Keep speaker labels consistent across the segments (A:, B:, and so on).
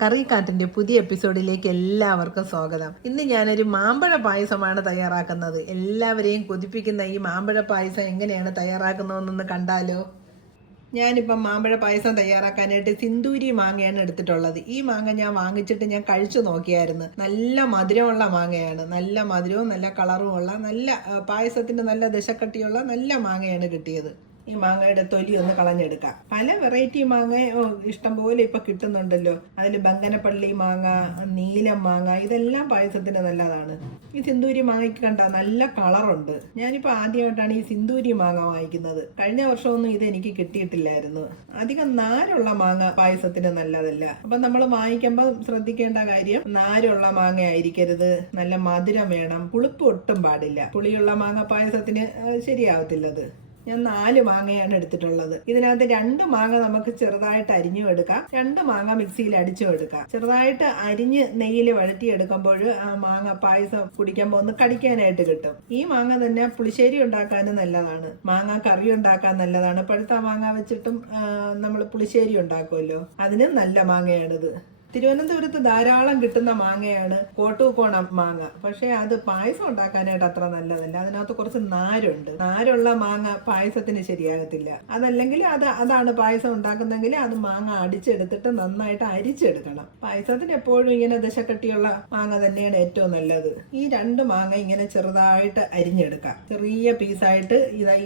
A: കറിക്കാട്ടിന്റെ പുതിയ എപ്പിസോഡിലേക്ക് എല്ലാവർക്കും സ്വാഗതം. ഇന്ന് ഞാനൊരു മാമ്പഴ പായസമാണ് തയ്യാറാക്കുന്നത്. എല്ലാവരെയും കൊതിപ്പിക്കുന്ന ഈ മാമ്പഴ പായസം എങ്ങനെയാണ് തയ്യാറാക്കുന്നതെന്നൊന്ന് കണ്ടാലോ? ഞാനിപ്പം മാമ്പഴ പായസം തയ്യാറാക്കാനായിട്ട് സിന്ദൂരി മാങ്ങയാണ് എടുത്തിട്ടുള്ളത്. ഈ മാങ്ങ ഞാൻ വാങ്ങിച്ചിട്ട് ഞാൻ കഴിച്ചു നോക്കിയായിരുന്നു. നല്ല മധുരമുള്ള മാങ്ങയാണ്. നല്ല മധുരവും നല്ല കളറും ഉള്ള നല്ല പായസത്തിന് നല്ല ദശക്കട്ടിയുള്ള നല്ല മാങ്ങയാണ് കിട്ടിയത്. ഈ മാങ്ങയുടെ തൊലി ഒന്ന് കളഞ്ഞെടുക്കാം. പല വെറൈറ്റി മാങ്ങ ഇഷ്ടംപോലെ ഇഷ്ടം പോലെ ഇപ്പൊ കിട്ടുന്നുണ്ടല്ലോ. അതിൽ ബങ്കനപ്പള്ളി മാങ്ങ നീലം മാങ്ങ ഇതെല്ലാം പായസത്തിന് നല്ലതാണ്. ഈ സിന്ദൂരി മാങ്ങയ്ക്ക് കണ്ട നല്ല കളറുണ്ട്. ഞാനിപ്പോ ആദ്യമായിട്ടാണ് ഈ സിന്ദൂരി മാങ്ങ വാങ്ങിക്കുന്നത്. കഴിഞ്ഞ വർഷമൊന്നും ഇത് എനിക്ക് കിട്ടിയിട്ടില്ലായിരുന്നു. അധികം നാരുള്ള മാങ്ങ പായസത്തിന് നല്ലതല്ല. അപ്പൊ നമ്മൾ വാങ്ങിക്കുമ്പോൾ ശ്രദ്ധിക്കേണ്ട കാര്യം നാരുള്ള മാങ്ങ ആയിരിക്കരുത് നല്ല മധുരം വേണം. പുളിപ്പ് ഒട്ടും പാടില്ല. പുളിയുള്ള മാങ്ങ പായസത്തിന് ശരിയാവത്തില്ലത്. ഞാൻ നാല് മാങ്ങയാണ് എടുത്തിട്ടുള്ളത്. ഇതിനകത്ത് രണ്ട് മാങ്ങ നമുക്ക് ചെറുതായിട്ട് അരിഞ്ഞു എടുക്കാം. രണ്ട് മാങ്ങ മിക്സിയിൽ അടിച്ചു എടുക്കാം. ചെറുതായിട്ട് അരിഞ്ഞ് നെയ്യിൽ വഴറ്റി എടുക്കുമ്പോൾ ആ മാങ്ങ പായസം കുടിക്കാൻ പോകുന്ന കടിക്കാനായിട്ട് കിട്ടും. ഈ മാങ്ങ തന്നെ പുളിശ്ശേരി ഉണ്ടാക്കാനും നല്ലതാണ്. മാങ്ങ കറി ഉണ്ടാക്കാൻ നല്ലതാണ്. പഴുത്ത മാങ്ങ വെച്ചിട്ടും നമ്മൾ പുളിശ്ശേരി ഉണ്ടാക്കുമല്ലോ. അതിനും നല്ല മാങ്ങയാണിത്. തിരുവനന്തപുരത്ത് ധാരാളം കിട്ടുന്ന മാങ്ങയാണ് കോട്ടൂക്കോണ മാങ്ങ. പക്ഷേ അത് പായസം ഉണ്ടാക്കാനായിട്ട് അത്ര നല്ലതല്ല. അതിനകത്ത് കുറച്ച് നാരുണ്ട്. നാരുള്ള മാങ്ങ പായസത്തിന് ശരിയാകത്തില്ല. അതല്ലെങ്കിൽ അത് അതാണ് പായസം ഉണ്ടാക്കുന്നെങ്കിൽ അത് മാങ്ങ അടിച്ചെടുത്തിട്ട് നന്നായിട്ട് അരിച്ചെടുക്കണം. പായസത്തിന് എപ്പോഴും ഇങ്ങനെ ദശക്കട്ടിയുള്ള മാങ്ങ തന്നെയാണ് ഏറ്റവും നല്ലത്. ഈ രണ്ട് മാങ്ങ ഇങ്ങനെ ചെറുതായിട്ട് അരിഞ്ഞെടുക്കാം. ചെറിയ പീസായിട്ട് ഇതാ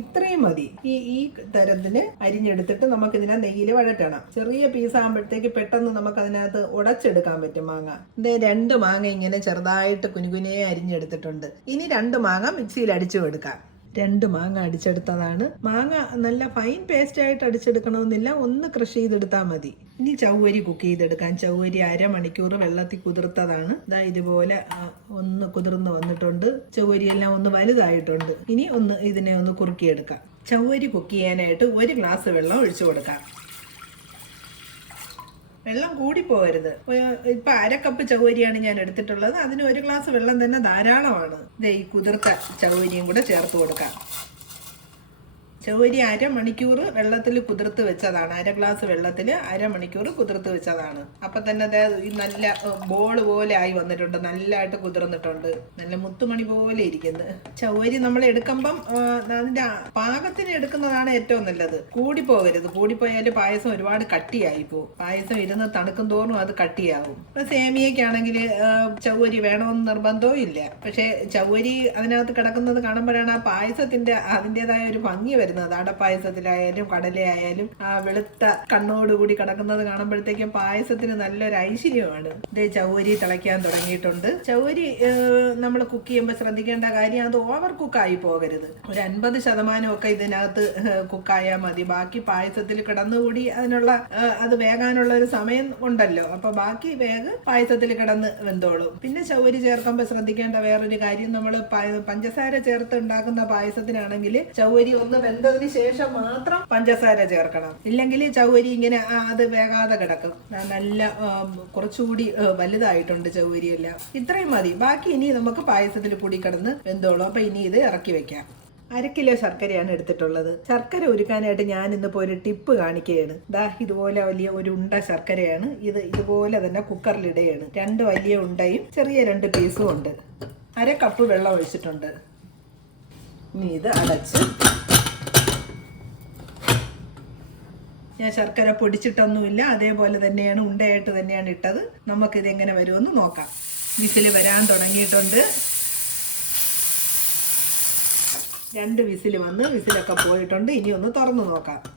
A: ഇത്രയും മതി. ഈ ഈ തരത്തിന് അരിഞ്ഞെടുത്തിട്ട് നമുക്ക് ഇതിനെ നെയ്യിൽ വഴറ്റണം. ചെറിയ പീസ് ആകുമ്പോഴത്തേക്ക് പെട്ടെന്ന് നമുക്ക് അതിനകത്ത് ഉടച്ചെടുക്കാൻ പറ്റും മാങ്ങ. ഇതേ രണ്ട് മാങ്ങ ഇങ്ങനെ ചെറുതായിട്ട് കുനുകുനെ അരിഞ്ഞെടുത്തിട്ടുണ്ട്. ഇനി രണ്ട് മാങ്ങ മിക്സിയിൽ അടിച്ചു കൊടുക്കാം. രണ്ട് മാങ്ങ അടിച്ചെടുത്തതാണ്. മാങ്ങ നല്ല ഫൈൻ പേസ്റ്റ് ആയിട്ട് അടിച്ചെടുക്കണമെന്നില്ല. ഒന്ന് ക്രഷ് ചെയ്തെടുത്താൽ മതി. ഇനി ചവ്വരി കുക്ക് ചെയ്തെടുക്കാൻ ചവ്വരി അരമണിക്കൂർ വെള്ളത്തിൽ കുതിർത്തതാണ്. ഇതാ ഇതുപോലെ ഒന്ന് കുതിർന്ന് വന്നിട്ടുണ്ട്. ചവ്വരിയെല്ലാം ഒന്ന് വലുതായിട്ടുണ്ട്. ഇനി ഒന്ന് ഇതിനെ ഒന്ന് കുറുക്കിയെടുക്കാം. ചവ്വരി കുക്ക് ചെയ്യാനായിട്ട് ഒരു ഗ്ലാസ് വെള്ളം ഒഴിച്ചു കൊടുക്കാം. വെള്ളം കൂടി പോകരുത് ഇപ്പൊ അരക്കപ്പ് ചൗവരിയാണ് ഞാൻ എടുത്തിട്ടുള്ളത്. അതിന് ഒരു ഗ്ലാസ് വെള്ളം തന്നെ ധാരാളമാണ്. ദേ ഈ കുതിർത്ത ചൗവരിയും കൂടെ ചേർത്ത് കൊടുക്കാം. ചൗവരി അരമണിക്കൂർ വെള്ളത്തിൽ കുതിർത്ത് വെച്ചതാണ്. അര ഗ്ലാസ് വെള്ളത്തിൽ അരമണിക്കൂർ കുതിർത്ത് വെച്ചതാണ്. അപ്പൊ തന്നെ ഈ നല്ല ബോൾ പോലെ ആയി വന്നിട്ടുണ്ട്. നല്ലതായിട്ട് കുതിർന്നിട്ടുണ്ട്. നല്ല മുത്തുമണി പോലെ ഇരിക്കുന്നത് ചൗവരി നമ്മൾ എടുക്കുമ്പം അതിന്റെ പാകത്തിന് എടുക്കുന്നതാണ് ഏറ്റവും നല്ലത്. കൂടിപ്പോകരുത്. കൂടിപ്പോയാൽ പായസം ഒരുപാട് കട്ടിയായി പോകും പായസം ഇരുന്ന് തണുക്കും തോറും അത് കട്ടിയാകും ഇപ്പൊ സേമിയക്കാണെങ്കിൽ ചൗവരി വേണമെന്ന് നിർബന്ധവും ഇല്ല. പക്ഷേ ചൗവരി അതിനകത്ത് കിടക്കുന്നത് കാണുമ്പോഴാണ് ആ പായസത്തിന്റെ അതിന്റെതായ ഒരു ഭംഗി വരുന്നത്. അടപ്പായസത്തിലായാലും കടലയായാലും ആ വെളുത്ത കണ്ണോടുകൂടി കിടക്കുന്നത് കാണുമ്പോഴത്തേക്കും പായസത്തിന് നല്ലൊരു ഐശ്വര്യമാണ്. ഇത് ചൗരി തിളയ്ക്കാൻ തുടങ്ങിയിട്ടുണ്ട്. ചൗരി നമ്മൾ കുക്ക് ചെയ്യുമ്പോൾ ശ്രദ്ധിക്കേണ്ട കാര്യം അത് ഓവർ കുക്കായി പോകരുത്. ഒരു അൻപത് ശതമാനമൊക്കെ ഇതിനകത്ത് കുക്കായാൽ മതി. ബാക്കി പായസത്തിൽ കിടന്നുകൂടി അതിനുള്ള അത് വേകാനുള്ള ഒരു സമയം ഉണ്ടല്ലോ. അപ്പൊ ബാക്കി വേഗ് പായസത്തിൽ കിടന്ന് വെന്തോളും. പിന്നെ ചൗരി ചേർക്കുമ്പോൾ ശ്രദ്ധിക്കേണ്ട വേറൊരു കാര്യം നമ്മൾ പഞ്ചസാര ചേർത്ത് ഉണ്ടാക്കുന്ന പായസത്തിനാണെങ്കിൽ ചൗരി ഒന്ന് വെന്തതിന് ശേഷം മാത്രം പഞ്ചസാര ചേർക്കണം. ഇല്ലെങ്കിൽ ചൗവരി ഇങ്ങനെ അത് വേകാതെ കിടക്കും. നല്ല കുറച്ചുകൂടി വലുതായിട്ടുണ്ട് ചൗവരി എല്ലാം. ഇത്രയും മതി. ബാക്കി ഇനി നമുക്ക് പായസത്തിൽ കൂടി കിടന്ന് വെന്തോളും. അപ്പൊ ഇനി ഇത് ഇറക്കി വെക്കാം. അര കിലോ ശർക്കരയാണ് എടുത്തിട്ടുള്ളത്. ശർക്കര ഒരുക്കാനായിട്ട് ഞാൻ ഇന്നിപ്പോൾ ഒരു ടിപ്പ് കാണിക്കുകയാണ്. ദാ ഇതുപോലെ വലിയ ഒരു ഉണ്ട ശർക്കരയാണ്. ഇത് ഇതുപോലെ തന്നെ കുക്കറിലിടുകയാണ്. രണ്ട് വലിയ ഉണ്ടയും ചെറിയ രണ്ട് പീസും ഉണ്ട്. അര കപ്പ് വെള്ളം ഒഴിച്ചിട്ടുണ്ട്. ഇനി ഇത് അടച്ച് ഞാൻ ശർക്കര പൊടിച്ചിട്ടൊന്നുമില്ല. അതേപോലെ തന്നെയാണ് ഉണ്ടയായിട്ട് തന്നെയാണ് ഇട്ടത്. നമുക്കിത് എങ്ങനെ വരുമെന്ന് നോക്കാം. വിസിൽ വരാൻ തുടങ്ങിയിട്ടുണ്ട്. രണ്ട് വിസിൽ വന്ന് വിസിലൊക്കെ പോയിട്ടുണ്ട്. ഇനി ഒന്ന് തുറന്നു നോക്കാം.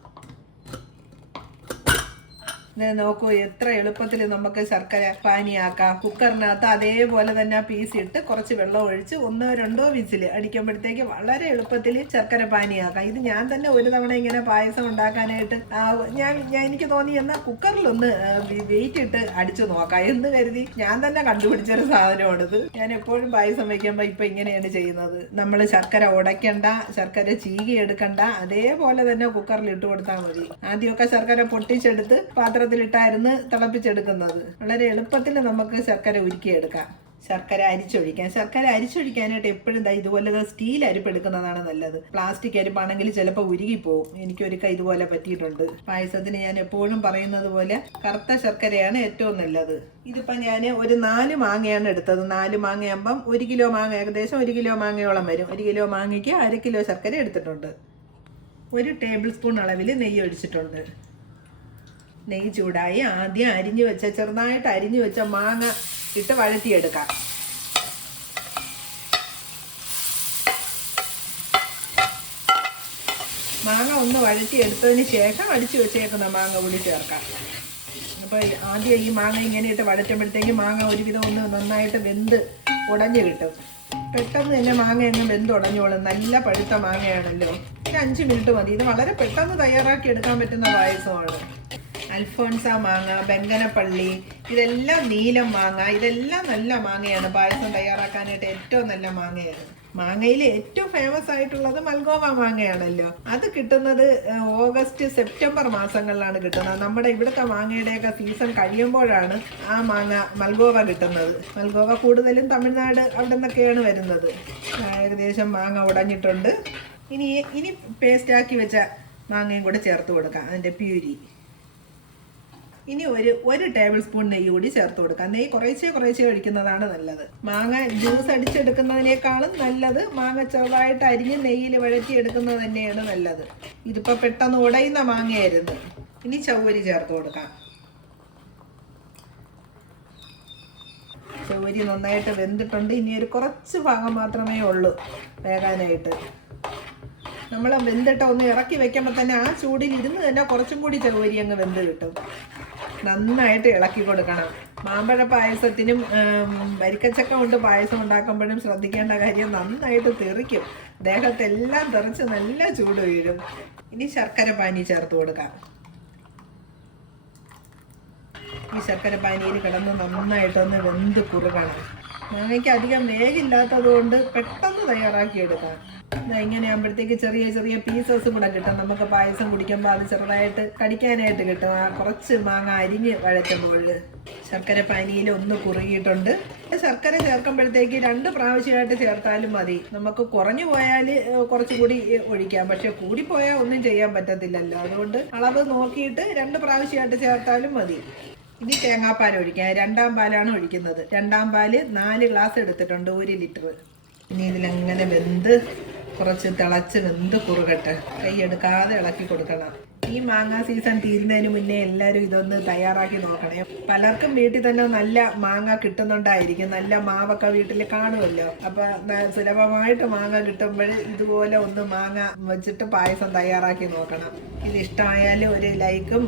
A: നോക്കൂ എത്ര എളുപ്പത്തിൽ നമുക്ക് ശർക്കര പാനിയാക്കാം. കുക്കറിനകത്ത് അതേപോലെ തന്നെ പീസ് ഇട്ട് കുറച്ച് വെള്ളം ഒഴിച്ച് ഒന്നോ രണ്ടോ വിസിൽ അടിക്കുമ്പോഴത്തേക്ക് വളരെ എളുപ്പത്തിൽ ശർക്കര പാനിയാക്കാം. ഇത് ഞാൻ തന്നെ ഒരു തവണ ഇങ്ങനെ പായസം ഉണ്ടാക്കാനായിട്ട് ഞാൻ എനിക്ക് തോന്നി എന്നാൽ കുക്കറിലൊന്ന് വെയിറ്റ് ഇട്ട് അടിച്ചു നോക്കാം എന്ന് കരുതി. ഞാൻ തന്നെ കണ്ടുപിടിച്ചൊരു സാധനമാണിത്. ഞാൻ എപ്പോഴും പായസം വയ്ക്കുമ്പോൾ ഇപ്പം ഇങ്ങനെയാണ് ചെയ്യുന്നത്. നമ്മൾ ശർക്കര ഉടയ്ക്കണ്ട ശർക്കര ചീകി എടുക്കണ്ട അതേപോലെ തന്നെ കുക്കറിൽ ഇട്ട് കൊടുത്താൽ മതി. ആദ്യമൊക്കെ ശർക്കര പൊട്ടിച്ചെടുത്ത് പാത്രത്തിലിട്ടായിരുന്നു തിളപ്പിച്ചെടുക്കുന്നത്. വളരെ എളുപ്പത്തിൽ നമുക്ക് ശർക്കര ഉരുക്കിയെടുക്കാം. ശർക്കര അരിച്ചൊഴിക്കാൻ. ശർക്കര അരിച്ചൊഴിക്കാനായിട്ട് എപ്പോഴും ദാ ഇതുപോലെ സ്റ്റീൽ അരിപ്പ് എടുക്കുന്നതാണ് നല്ലത്. പ്ലാസ്റ്റിക് അരിപ്പാണെങ്കിൽ ചിലപ്പോൾ ഉരുകിപ്പോവും. എനിക്കൊരുക്ക ഇതുപോലെ പറ്റിയിട്ടുണ്ട്. പായസത്തിന് ഞാൻ എപ്പോഴും പറയുന്നത് പോലെ കറുത്ത ശർക്കരയാണ് ഏറ്റവും നല്ലത്. ഇതിപ്പോൾ ഞാൻ ഒരു നാല് മാങ്ങയാണ് എടുത്തത്. നാല് മാങ്ങയാകുമ്പം ഒരു കിലോ മാങ്ങ ഏകദേശം ഒരു കിലോ മാങ്ങയോളം വരും. ഒരു കിലോ മാങ്ങയ്ക്ക് അര കിലോ ശർക്കര എടുത്തിട്ടുണ്ട്. ഒരു ടേബിൾ സ്പൂൺ അളവിൽ നെയ്യ് ഒഴിച്ചിട്ടുണ്ട്. നെയ്യ് ചൂടായി ആദ്യം അരിഞ്ഞു വെച്ച ചെറുതായിട്ട് അരിഞ്ഞു വെച്ച മാങ്ങ ഇട്ട് വഴറ്റിയെടുക്കാം. മാങ്ങ ഒന്ന് വഴറ്റിയെടുത്തതിന് ശേഷം അടിച്ചു വെച്ചേക്കുന്ന മാങ്ങ കൂടി ചേർക്കാം. അപ്പോൾ ആദ്യം ഈ മാങ്ങ ഇങ്ങനെ ഇട്ട് വഴറ്റുമ്പോഴത്തേക്ക് മാങ്ങ ഒരുവിധം ഒന്ന് നന്നായിട്ട് വെന്ത് ഉടഞ്ഞു കിട്ടും. പെട്ടെന്ന് തന്നെ മാങ്ങ അങ്ങ് വെന്ത് ഉടഞ്ഞോളും. നല്ല പഴുത്ത മാങ്ങയാണല്ലോ. ഒരു അഞ്ച് മിനിറ്റ് മതി. ഇത് വളരെ പെട്ടെന്ന് തയ്യാറാക്കി എടുക്കാൻ പറ്റുന്ന പായസമാണ്. അൽഫോൺസ മാങ്ങ ബംഗനപ്പള്ളി ഇതെല്ലാം നീലം മാങ്ങ ഇതെല്ലാം നല്ല മാങ്ങയാണ്. പായസം തയ്യാറാക്കാനായിട്ട് ഏറ്റവും നല്ല മാങ്ങയാണ്. മാങ്ങയിൽ ഏറ്റവും ഫേമസ് ആയിട്ടുള്ളത് മൽഗോവ മാങ്ങയാണല്ലോ. അത് കിട്ടുന്നത് ഓഗസ്റ്റ് സെപ്റ്റംബർ മാസങ്ങളിലാണ് കിട്ടുന്നത്. നമ്മുടെ ഇവിടുത്തെ മാങ്ങയുടെയൊക്കെ സീസൺ കഴിയുമ്പോഴാണ് ആ മാങ്ങ മൽഗോവ കിട്ടുന്നത്. മൽഗോവ കൂടുതലും തമിഴ്നാട് അവിടെ നിന്നൊക്കെയാണ് വരുന്നത് ഏകദേശം മാങ്ങ ഉടഞ്ഞിട്ടുണ്ട്. ഇനി ഇനി പേസ്റ്റാക്കി വെച്ച മാങ്ങയും കൂടെ ചേർത്ത് കൊടുക്കാം. അതിന്റെ പ്യൂരി. ഇനി ഒരു ഒരു ടേബിൾ സ്പൂൺ നെയ്യ് കൂടി ചേർത്ത് കൊടുക്കാം. നെയ്യ് കുറേശ്ശെ കുറേശ്ശെ ഒഴിക്കുന്നതാണ് നല്ലത്. മാങ്ങ ജ്യൂസ് അടിച്ചെടുക്കുന്നതിനേക്കാളും നല്ലത് മാങ്ങ ചെറുതായിട്ട് അരിഞ്ഞ് നെയ്യിൽ വഴറ്റി എടുക്കുന്നത് തന്നെയാണ് നല്ലത്. ഇതിപ്പോൾ പെട്ടെന്ന് ഉടയുന്ന മാങ്ങയായിരുന്നു. ഇനി ചവ്വരി ചേർത്ത് കൊടുക്കാം. ചവരി നന്നായിട്ട് വെന്തിട്ടുണ്ട്. ഇനി ഒരു കുറച്ച് ഭാഗം മാത്രമേ ഉള്ളൂ വേകാനായിട്ട്. നമ്മൾ വെന്തിട്ട് ഒന്ന് ഇറക്കി വെക്കുമ്പോൾ തന്നെ ആ ചൂടിൽ ഇരുന്ന് തന്നെ കുറച്ചും കൂടി ചവരി അങ്ങ് വെന്ത് കിട്ടും. നന്നായിട്ട് ഇളക്കി കൊടുക്കണം. മാമ്പഴ പായസത്തിനും വരിക്കച്ചക്ക കൊണ്ട് പായസം ഉണ്ടാക്കുമ്പോഴും ശ്രദ്ധിക്കേണ്ട കാര്യം നന്നായിട്ട് തെറിക്കും. ദേഹത്തെല്ലാം തെറിച്ച് നല്ല ചൂട് വീഴും. ഇനി ശർക്കര പാനി ചേർത്ത് കൊടുക്കാം. ഈ ശർക്കര പാനിയിൽ കിടന്ന് നന്നായിട്ടൊന്ന് വെന്ത് കുറുകണം. മാങ്ങയ്ക്ക് അധികം വേഗില്ലാത്തത് കൊണ്ട് പെട്ടെന്ന് തയ്യാറാക്കി എടുക്കാം ദാ ഇങ്ങനെ ആകുമ്പോഴത്തേക്ക് ചെറിയ ചെറിയ പീസസ് കൂടെ കിട്ടും. നമുക്ക് പായസം കുടിക്കുമ്പോൾ അത് ചെറുതായിട്ട് കടിക്കാനായിട്ട് കിട്ടും. കുറച്ച് മാങ്ങ അരിഞ്ഞ് വഴറ്റുമ്പോൾ ശർക്കര പനിയിൽ ഒന്ന് കുറുകിയിട്ടുണ്ട്. ശർക്കര ചേർക്കുമ്പോഴത്തേക്ക് രണ്ട് പ്രാവശ്യമായിട്ട് ചേർത്താലും മതി. നമുക്ക് കുറഞ്ഞു പോയാൽ കുറച്ചുകൂടി ഒഴിക്കാം. പക്ഷെ കൂടിപ്പോയാൽ ഒന്നും ചെയ്യാൻ പറ്റത്തില്ലല്ലോ. അതുകൊണ്ട് അളവ് നോക്കിയിട്ട് രണ്ട് പ്രാവശ്യമായിട്ട് ചേർത്താലും മതി. ഇനി തേങ്ങാപ്പാൽ ഒഴിക്കാം. രണ്ടാം പാലാണ് ഒഴിക്കുന്നത്. രണ്ടാം പാൽ നാല് ഗ്ലാസ് എടുത്തിട്ടുണ്ട് ഒരു ലിറ്റർ. ഇനി ഇതിലങ്ങനെ വെന്ത് കുറച്ച് തിളച്ച് വെന്ത് കുറുകട്ടെ. കൈ എടുക്കാതെ ഇളക്കി കൊടുക്കണം. ഈ മാങ്ങ സീസൺ തീരുന്നതിന് മുന്നേ എല്ലാവരും ഇതൊന്ന് തയ്യാറാക്കി നോക്കണേ. പലർക്കും വീട്ടിൽ തന്നെ നല്ല മാങ്ങ കിട്ടുന്നുണ്ടായിരിക്കും. നല്ല മാവൊക്കെ വീട്ടിൽ കാണുമല്ലോ. അപ്പൊ സുലഭമായിട്ട് മാങ്ങ കിട്ടുമ്പോൾ ഇതുപോലെ ഒന്ന് മാങ്ങ വെച്ചിട്ട് പായസം തയ്യാറാക്കി നോക്കണം. ഇത് ഇഷ്ടമായാലും ഒരു ലൈക്കും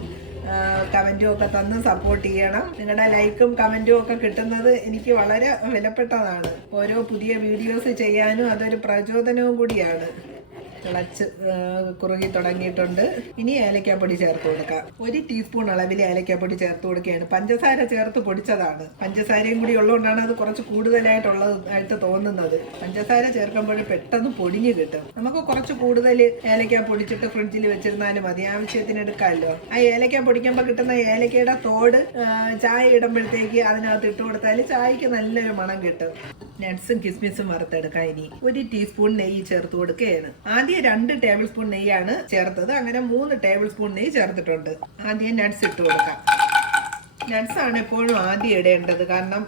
A: കമന്റും ഒക്കെ തന്ന് സപ്പോർട്ട് ചെയ്യണം. നിങ്ങളുടെ ലൈക്കും കമന്റും ഒക്കെ കിട്ടുന്നത് എനിക്ക് വളരെ വിലപ്പെട്ടതാണ്. ഓരോ പുതിയ വീഡിയോസ് ചെയ്യാനും അതൊരു പ്രചോദനവും കൂടിയാണ്. തിളച്ച് കുറുകി തുടങ്ങിയിട്ടുണ്ട്. ഇനി ഏലക്കാപ്പൊടി ചേർത്ത് കൊടുക്കാം. ഒരു ടീസ്പൂൺ അളവിൽ ഏലക്കാപ്പൊടി ചേർത്ത് കൊടുക്കുകയാണ്. പഞ്ചസാര ചേർത്ത് പൊടിച്ചതാണ്. പഞ്ചസാരയും കൂടി ഉള്ളതുകൊണ്ടാണ് അത് കുറച്ച് കൂടുതലായിട്ടുള്ളത് ആയിട്ട് തോന്നുന്നത്. പഞ്ചസാര ചേർക്കുമ്പോൾ പെട്ടെന്ന് പൊടിഞ്ഞ് കിട്ടും. നമുക്ക് കുറച്ച് കൂടുതൽ ഏലക്ക പൊടിച്ചിട്ട് ഫ്രിഡ്ജിൽ വെച്ചിരുന്നാലും മതി. ആവശ്യത്തിന് എടുക്കാമല്ലോ. ആ ഏലക്ക പൊടിക്കുമ്പോൾ കിട്ടുന്ന ഏലക്കയുടെ തോട് ചായ ഇടുമ്പോഴത്തേക്ക് അതിനകത്ത് ഇട്ട് കൊടുത്താൽ ചായക്ക് നല്ലൊരു മണം കിട്ടും. നട്ട്സും കിസ്മിസും വറുത്തെടുക്കാം ഇനി ഒരു ടീസ്പൂൺ നെയ്യ് ചേർത്ത് കൊടുക്കുകയാണ്. ആദ്യം രണ്ട് ടേബിൾ സ്പൂൺ നെയ്യാണ് ചേർത്തത്. അങ്ങനെ മൂന്ന് ടേബിൾ സ്പൂൺ നെയ്യ് ചേർത്തിട്ടുണ്ട്. ആദ്യം നട്ട്സ് ഇട്ട് കൊടുക്കാം. നട്ട്സ് ആണ് എപ്പോഴും ആദ്യം ഇടേണ്ടത്. കാരണം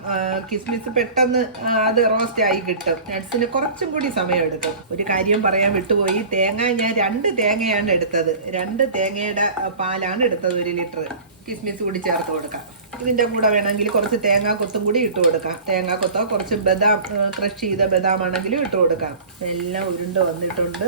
A: കിസ്മിസ് പെട്ടെന്ന് അത് റോസ്റ്റ് ആയി കിട്ടും. നട്ട്സിന് കുറച്ചും കൂടി സമയം എടുക്കും ഒരു കാര്യം പറയാൻ വിട്ടുപോയി. തേങ്ങ ഞാൻ രണ്ട് തേങ്ങയാണ് എടുത്തത്. രണ്ട് തേങ്ങയുടെ പാലാണ് എടുത്തത് ഒരു ലിറ്റർ കിസ്മിസ് കൂടി ചേർത്ത് കൊടുക്കാം. ഇതിന്റെ കൂടെ വേണമെങ്കിൽ കുറച്ച് തേങ്ങാ കൊത്തും കൂടി ഇട്ട് കൊടുക്കാം. തേങ്ങാ കൊത്തോ കുറച്ച് ബദാം ക്രഷ് ചെയ്ത ബദാം ആണെങ്കിലും ഇട്ട് കൊടുക്കാം. എല്ലാം ഉരുണ്ട് വന്നിട്ടുണ്ട്.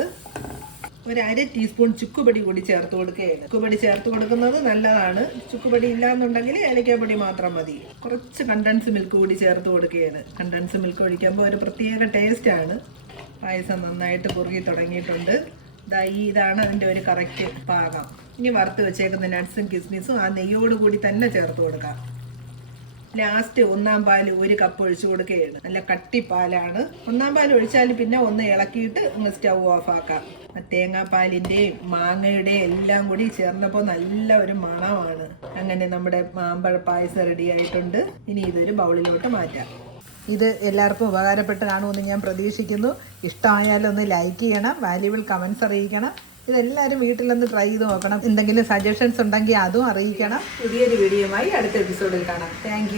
A: ഒരു അര ടീസ്പൂൺ ചുക്കുപൊടി കൂടി ചേർത്ത് കൊടുക്കുകയാണ്. ചുക്കുപൊടി ചേർത്ത് കൊടുക്കുന്നത് നല്ലതാണ്. ചുക്കുപൊടി ഇല്ലാന്നുണ്ടെങ്കിൽ ഏലക്കാപ്പൊടി മാത്രം മതി. കുറച്ച് കണ്ടൻസ് മിൽക്ക് കൂടി ചേർത്ത് കൊടുക്കുകയാണ്. കണ്ടൻസ് മിൽക്ക് ഒഴിക്കുമ്പോൾ ഒരു പ്രത്യേക ടേസ്റ്റ് ആണ്. പായസം നന്നായിട്ട് കുറുകി തുടങ്ങിയിട്ടുണ്ട്. ഈ ഇതാണ് അതിന്റെ ഒരു കറക്റ്റ് പാകം. ഇനി വറുത്ത് വെച്ചേക്കുന്ന നട്ട്സും കിസ്മിസും ആ നെയ്യോട് കൂടി തന്നെ ചേർത്ത് കൊടുക്കാം. ലാസ്റ്റ് ഒന്നാം പാൽ ഒരു കപ്പ് ഒഴിച്ചു കൊടുക്കുകയാണ്. നല്ല കട്ടിപ്പാലാണ് ഒന്നാം പാൽ ഒഴിച്ചാൽ പിന്നെ ഒന്ന് ഇളക്കിയിട്ട് സ്റ്റൗ ഓഫ് ആക്കാം. തേങ്ങാപ്പാലിന്റെയും മാങ്ങയുടെയും എല്ലാം കൂടി ചേർന്നപ്പോൾ നല്ല ഒരു മണമാണ്. അങ്ങനെ നമ്മുടെ മാമ്പഴ പായസം റെഡി ആയിട്ടുണ്ട്. ഇനി ഇതൊരു ബൗളിലോട്ട് മാറ്റാം. ഇത് എല്ലാവർക്കും ഉപകാരപ്പെട്ട് എന്ന് ഞാൻ പ്രതീക്ഷിക്കുന്നു. ഇഷ്ടമായാലൊന്ന് ലൈക്ക് ചെയ്യണം. വാല്യുബിൾ കമൻസ് അറിയിക്കണം. ഇതെല്ലാവരും വീട്ടിലൊന്ന് ട്രൈ ചെയ്ത് നോക്കണം. എന്തെങ്കിലും സജഷൻസ് ഉണ്ടെങ്കിൽ അതും അറിയിക്കണം. പുതിയൊരു വീഡിയോയുമായി അടുത്ത എപ്പിസോഡിൽ കാണാം. താങ്ക്